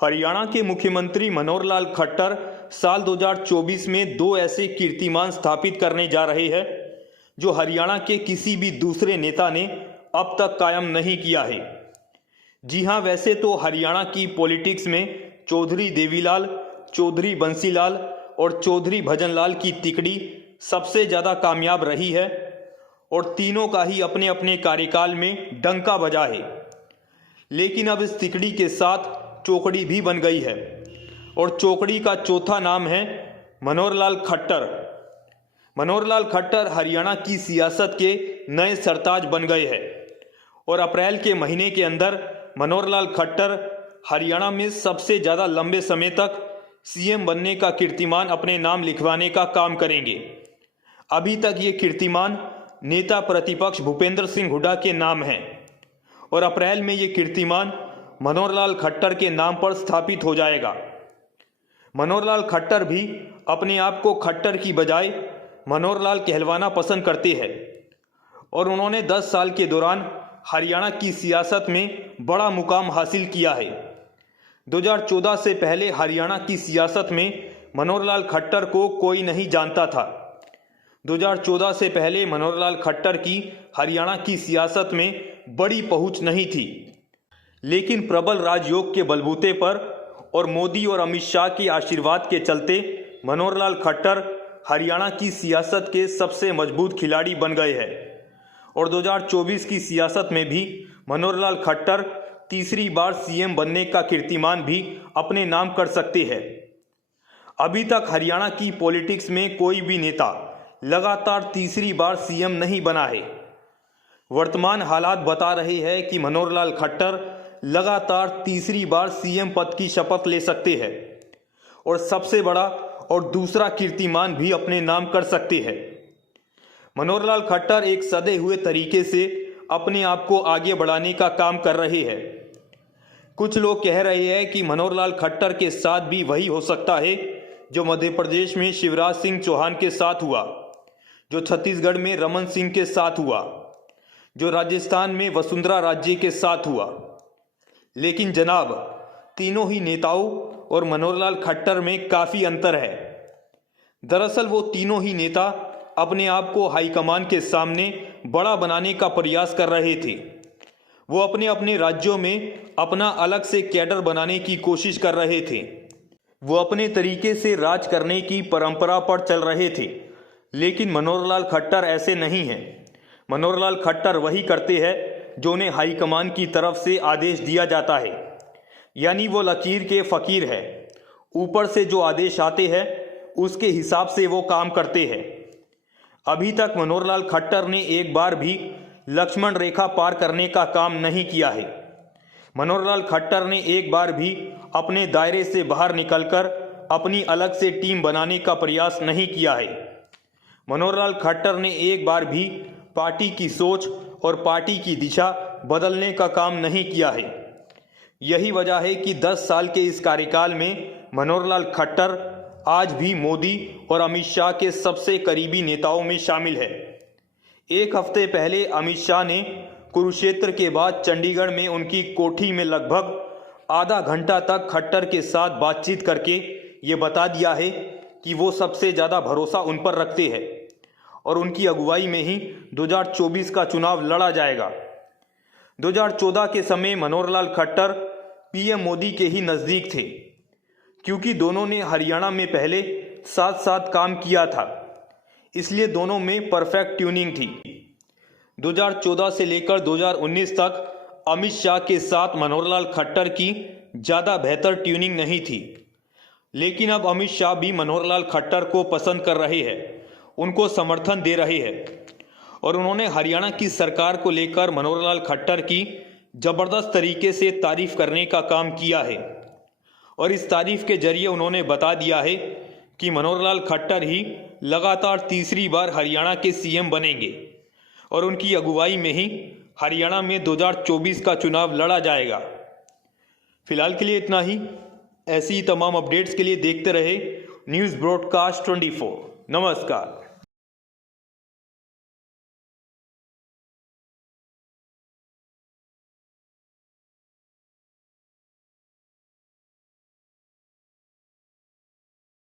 हरियाणा के मुख्यमंत्री मनोहर लाल खट्टर साल 2024 में दो ऐसे कीर्तिमान स्थापित करने जा रहे हैं जो हरियाणा के किसी भी दूसरे नेता ने अब तक कायम नहीं किया है। जी हां, वैसे तो हरियाणा की पॉलिटिक्स में चौधरी देवीलाल, चौधरी बंसीलाल और चौधरी भजनलाल की तिकड़ी सबसे ज़्यादा कामयाब रही है और तीनों का ही अपने अपने कार्यकाल में डंका बजा है। लेकिन अब इस तिकड़ी के साथ चौकड़ी भी बन गई है और चौकड़ी का चौथा नाम है मनोहर लाल खट्टर। मनोहर लाल खट्टर हरियाणा की सियासत के नए सरताज बन गए हैं और अप्रैल के महीने के अंदर मनोहर लाल खट्टर हरियाणा में सबसे ज़्यादा लंबे समय तक सीएम बनने का कीर्तिमान अपने नाम लिखवाने का काम करेंगे। अभी तक ये कीर्तिमान नेता प्रतिपक्ष भूपेंद्र सिंह हुड्डा के नाम है और अप्रैल में ये कीर्तिमान मनोहर लाल खट्टर के नाम पर स्थापित हो जाएगा। मनोहर लाल खट्टर भी अपने आप को खट्टर की बजाय मनोहर लाल कहलवाना पसंद करते हैं और उन्होंने 10 साल के दौरान हरियाणा की सियासत में बड़ा मुकाम हासिल किया है। 2014 से पहले हरियाणा की सियासत में मनोहर लाल खट्टर को कोई नहीं जानता था। 2014 से पहले मनोहर लाल खट्टर की हरियाणा की सियासत में बड़ी पहुंच नहीं थी, लेकिन प्रबल राजयोग के बलबूते पर और मोदी और अमित शाह के आशीर्वाद के चलते मनोहर लाल खट्टर हरियाणा की सियासत के सबसे मजबूत खिलाड़ी बन गए हैं और 2024 की सियासत में भी मनोहर लाल खट्टर तीसरी बार सीएम बनने का कीर्तिमान भी अपने नाम कर सकते हैं। अभी तक हरियाणा की पॉलिटिक्स में कोई भी नेता लगातार तीसरी बार सीएम नहीं बना है। वर्तमान हालात बता रहे हैं कि मनोहर लाल खट्टर लगातार तीसरी बार सीएम पद की शपथ ले सकते हैं और सबसे बड़ा और दूसरा कीर्तिमान भी अपने नाम कर सकते हैं। मनोहर लाल खट्टर एक सधे हुए तरीके से अपने आप को आगे बढ़ाने का काम कर रहे हैं। कुछ लोग कह रहे हैं कि मनोहर लाल खट्टर के साथ भी वही हो सकता है जो मध्य प्रदेश में शिवराज सिंह चौहान के साथ हुआ, जो छत्तीसगढ़ में रमन सिंह के साथ हुआ, जो राजस्थान में वसुंधरा राजे के साथ हुआ। लेकिन जनाब, तीनों ही नेताओं और मनोहर लाल खट्टर में काफ़ी अंतर है। दरअसल वो तीनों ही नेता अपने आप को हाईकमान के सामने बड़ा बनाने का प्रयास कर रहे थे। वो अपने अपने राज्यों में अपना अलग से कैडर बनाने की कोशिश कर रहे थे। वो अपने तरीके से राज करने की परंपरा पर चल रहे थे। लेकिन मनोहर लाल खट्टर ऐसे नहीं हैं। मनोहर लाल खट्टर वही करते हैं जो उन्हें हाईकमान की तरफ से आदेश दिया जाता है, यानी वो लकीर के फ़कीर है। ऊपर से जो आदेश आते हैं उसके हिसाब से वो काम करते हैं। अभी तक मनोहर लाल खट्टर ने एक बार भी लक्ष्मण रेखा पार करने का काम नहीं किया है। मनोहर लाल खट्टर ने एक बार भी अपने दायरे से बाहर निकलकर अपनी अलग से टीम बनाने का प्रयास नहीं किया है। मनोहर लाल खट्टर ने एक बार भी पार्टी की सोच और पार्टी की दिशा बदलने का काम नहीं किया है। यही वजह है कि 10 साल के इस कार्यकाल में मनोहर लाल खट्टर आज भी मोदी और अमित शाह के सबसे करीबी नेताओं में शामिल है। एक हफ्ते पहले अमित शाह ने कुरुक्षेत्र के बाद चंडीगढ़ में उनकी कोठी में लगभग आधा घंटा तक खट्टर के साथ बातचीत करके ये बता दिया है कि वो सबसे ज़्यादा भरोसा उन पर रखते हैं और उनकी अगुवाई में ही 2024 का चुनाव लड़ा जाएगा। 2014 के समय मनोहर लाल खट्टर पीएम मोदी के ही नज़दीक थे, क्योंकि दोनों ने हरियाणा में पहले साथ साथ काम किया था, इसलिए दोनों में परफेक्ट ट्यूनिंग थी। 2014 से लेकर 2019 तक अमित शाह के साथ मनोहर लाल खट्टर की ज़्यादा बेहतर ट्यूनिंग नहीं थी। लेकिन अब अमित शाह भी मनोहर लाल खट्टर को पसंद कर रहे हैं, उनको समर्थन दे रहे हैं और उन्होंने हरियाणा की सरकार को लेकर मनोहर लाल खट्टर की ज़बरदस्त तरीके से तारीफ करने का काम किया है और इस तारीफ के जरिए उन्होंने बता दिया है कि मनोहर लाल खट्टर ही लगातार तीसरी बार हरियाणा के सीएम बनेंगे और उनकी अगुवाई में ही हरियाणा में 2024 का चुनाव लड़ा जाएगा। फिलहाल के लिए इतना ही। ऐसी ही तमाम अपडेट्स के लिए देखते रहे न्यूज़ ब्रॉडकास्ट 24। नमस्कार।